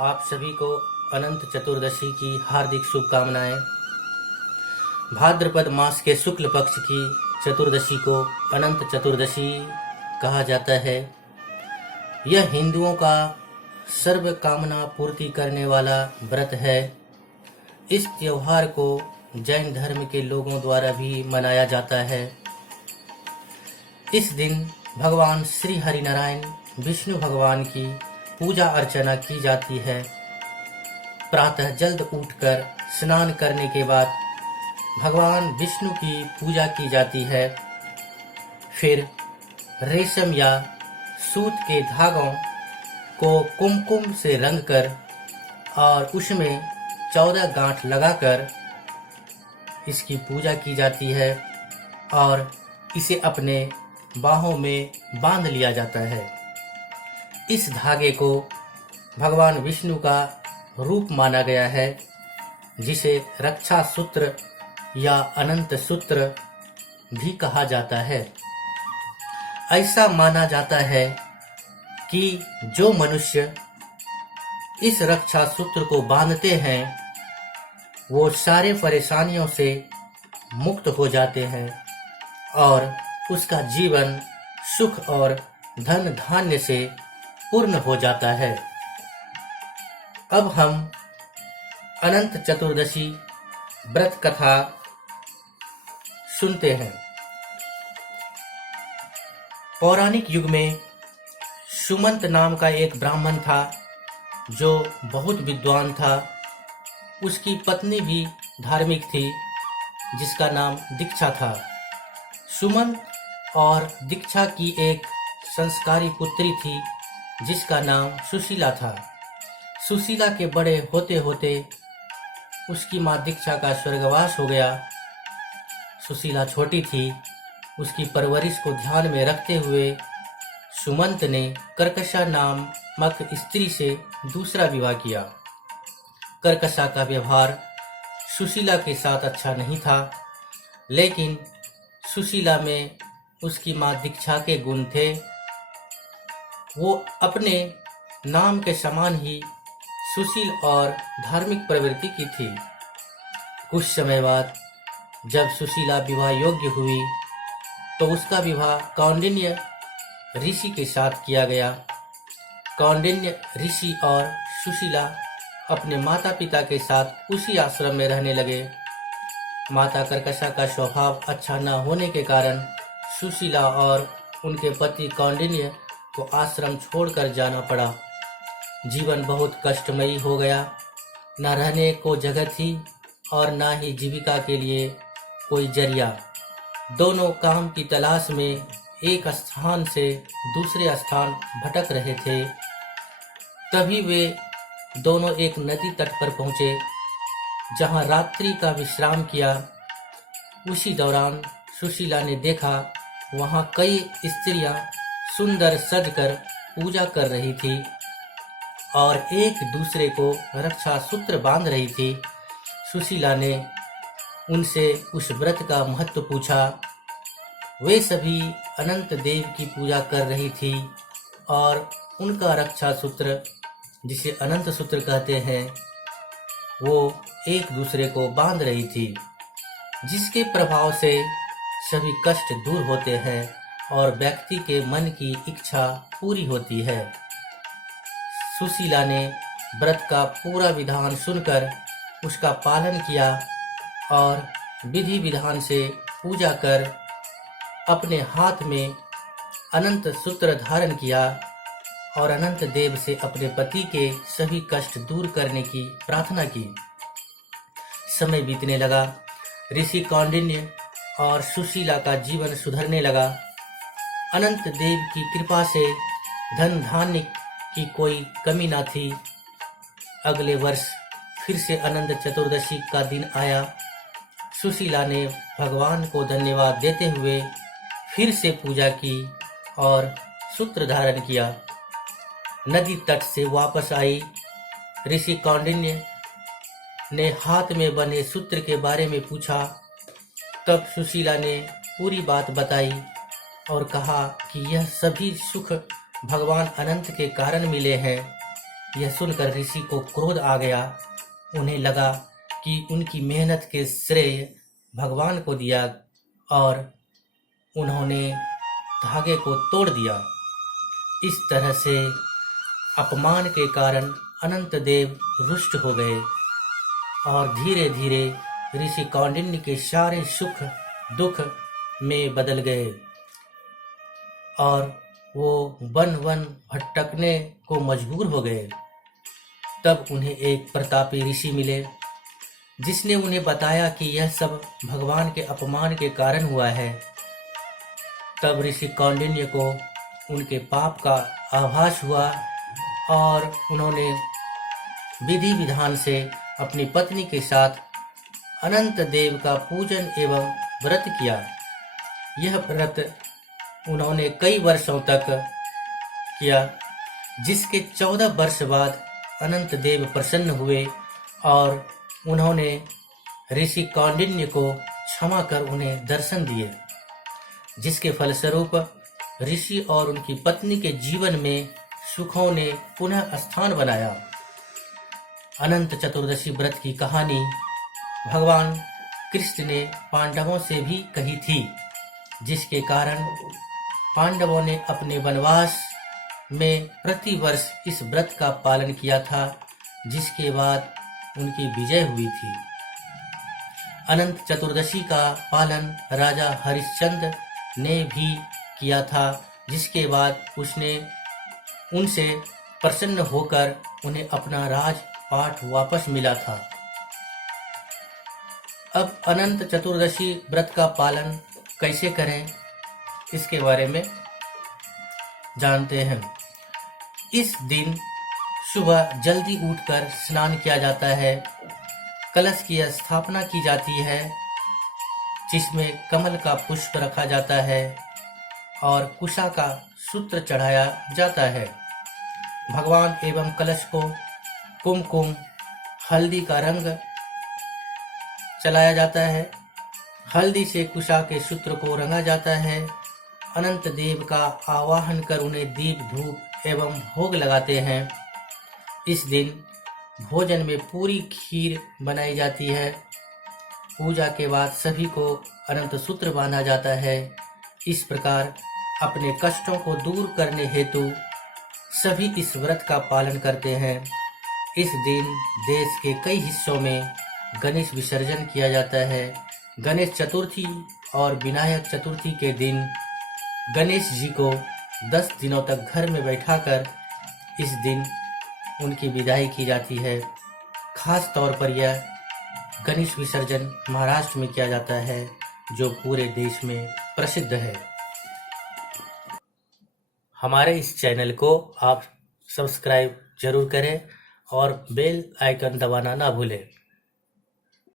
आप सभी को अनंत चतुर्दशी की हार्दिक शुभकामनाएं। भाद्रपद मास के शुक्ल पक्ष की चतुर्दशी को अनंत चतुर्दशी कहा जाता है। यह हिंदुओं का सर्व कामना पूर्ति करने वाला व्रत है। इस त्योहार को जैन धर्म के लोगों द्वारा भी मनाया जाता है। इस दिन भगवान श्री हरिनारायण विष्णु भगवान की पूजा अर्चना की जाती है। प्रातः जल्द उठकर स्नान करने के बाद भगवान विष्णु की पूजा की जाती है। फिर रेशम या सूत के धागों को कुमकुम से रंगकर और उसमें 14 गांठ लगाकर इसकी पूजा की जाती है और इसे अपने बाहों में बांध लिया जाता है। इस धागे को भगवान विष्णु का रूप माना गया है, जिसे रक्षा सूत्र या अनंत सूत्र भी कहा जाता है। ऐसा माना जाता है कि जो मनुष्य इस रक्षा सूत्र को बांधते हैं वो सारे परेशानियों से मुक्त हो जाते हैं और उसका जीवन सुख और धन धान्य से पूर्ण हो जाता है। अब हम अनंत चतुर्दशी व्रत कथा सुनते हैं। पौराणिक युग में सुमंत नाम का एक ब्राह्मण था जो बहुत विद्वान था। उसकी पत्नी भी धार्मिक थी जिसका नाम दीक्षा था। सुमंत और दीक्षा की एक संस्कारी पुत्री थी जिसका नाम सुशीला था। सुशीला के बड़े होते होते उसकी माँ दीक्षा का स्वर्गवास हो गया। सुशीला छोटी थी। उसकी परवरिश को ध्यान में रखते हुए सुमंत ने कर्कशा नामक स्त्री से दूसरा विवाह किया। कर्कशा का व्यवहार सुशीला के साथ अच्छा नहीं था, लेकिन सुशीला में उसकी माँ दीक्षा के गुण थे। वो अपने नाम के समान ही सुशील और धार्मिक प्रवृत्ति की थी। कुछ समय बाद जब सुशीला विवाह योग्य हुई तो उसका विवाह कौंडिन्य ऋषि के साथ किया गया। कौंडिन्य ऋषि और सुशीला अपने माता पिता के साथ उसी आश्रम में रहने लगे। माता कर्कशा का स्वभाव अच्छा न होने के कारण सुशीला और उनके पति कौंडिन्य को आश्रम छोड़कर जाना पड़ा। जीवन बहुत कष्टमयी हो गया। न रहने को जगह थी और न ही जीविका के लिए कोई जरिया। दोनों काम की तलाश में एक स्थान से दूसरे स्थान भटक रहे थे। तभी वे दोनों एक नदी तट पर पहुंचे जहां रात्रि का विश्राम किया। उसी दौरान सुशीला ने देखा वहां कई स्त्रियां सुंदर सजकर पूजा कर रही थी और एक दूसरे को रक्षा सूत्र बांध रही थी। सुशीला ने उनसे उस व्रत का महत्व पूछा। वे सभी अनंत देव की पूजा कर रही थी और उनका रक्षा सूत्र, जिसे अनंत सूत्र कहते हैं, वो एक दूसरे को बांध रही थी, जिसके प्रभाव से सभी कष्ट दूर होते हैं और व्यक्ति के मन की इच्छा पूरी होती है। सुशीला ने व्रत का पूरा विधान सुनकर उसका पालन किया और विधि विधान से पूजा कर अपने हाथ में अनंत सूत्र धारण किया और अनंत देव से अपने पति के सभी कष्ट दूर करने की प्रार्थना की। समय बीतने लगा। ऋषि कौंडिन्य और सुशीला का जीवन सुधरने लगा। अनंत देव की कृपा से धन धान्य की कोई कमी न थी। अगले वर्ष फिर से अनंत चतुर्दशी का दिन आया। सुशीला ने भगवान को धन्यवाद देते हुए फिर से पूजा की और सूत्र धारण किया। नदी तट से वापस आई। ऋषि कौंडिन्य ने हाथ में बने सूत्र के बारे में पूछा। तब सुशीला ने पूरी बात बताई और कहा कि यह सभी सुख भगवान अनंत के कारण मिले हैं। यह सुनकर ऋषि को क्रोध आ गया। उन्हें लगा कि उनकी मेहनत के श्रेय भगवान को दिया और उन्होंने धागे को तोड़ दिया। इस तरह से अपमान के कारण अनंत देव रुष्ट हो गए और धीरे धीरे ऋषि कौंडिन्य के सारे सुख दुख में बदल गए और वो वन वन भटकने को मजबूर हो गए। तब उन्हें एक प्रतापी ऋषि मिले जिसने उन्हें बताया कि यह सब भगवान के अपमान के कारण हुआ है। तब ऋषि कौंडिन्य को उनके पाप का आभास हुआ और उन्होंने विधि विधान से अपनी पत्नी के साथ अनंत देव का पूजन एवं व्रत किया। यह व्रत उन्होंने कई वर्षों तक किया, जिसके 14 वर्ष बाद अनंत देव प्रसन्न हुए और उन्होंने ऋषि कौंडिन्य को क्षमा कर उन्हें दर्शन दिए, जिसके फलस्वरूप ऋषि और उनकी पत्नी के जीवन में सुखों ने पुनः स्थान बनाया। अनंत चतुर्दशी व्रत की कहानी भगवान कृष्ण ने पांडवों से भी कही थी, जिसके कारण पांडवों ने अपने वनवास में प्रतिवर्ष इस व्रत का पालन किया था, जिसके बाद उनकी विजय हुई थी। अनंत चतुर्दशी का पालन राजा हरिश्चंद्र ने भी किया था, जिसके बाद उसने उनसे प्रसन्न होकर उन्हें अपना राजपाट वापस मिला था। अब अनंत चतुर्दशी व्रत का पालन कैसे करें, इसके बारे में जानते हैं। इस दिन सुबह जल्दी उठकर स्नान किया जाता है, कलश की स्थापना की जाती है जिसमें कमल का पुष्प रखा जाता है और कुशा का सूत्र चढ़ाया जाता है। भगवान एवं कलश को कुमकुम हल्दी का रंग चलाया जाता है। हल्दी से कुशा के सूत्र को रंगा जाता है। अनंत देव का आवाहन कर उन्हें दीप धूप एवं भोग लगाते हैं। इस दिन भोजन में पूरी खीर बनाई जाती है। पूजा के बाद सभी को अनंत सूत्र बांधा जाता है। इस प्रकार अपने कष्टों को दूर करने हेतु सभी इस व्रत का पालन करते हैं। इस दिन देश के कई हिस्सों में गणेश विसर्जन किया जाता है। गणेश चतुर्थी और विनायक चतुर्थी के दिन गणेश जी को 10 दिनों तक घर में बैठाकर इस दिन उनकी विदाई की जाती है। खास तौर पर यह गणेश विसर्जन महाराष्ट्र में किया जाता है, जो पूरे देश में प्रसिद्ध है। हमारे इस चैनल को आप सब्सक्राइब जरूर करें और बेल आइकन दबाना ना भूलें।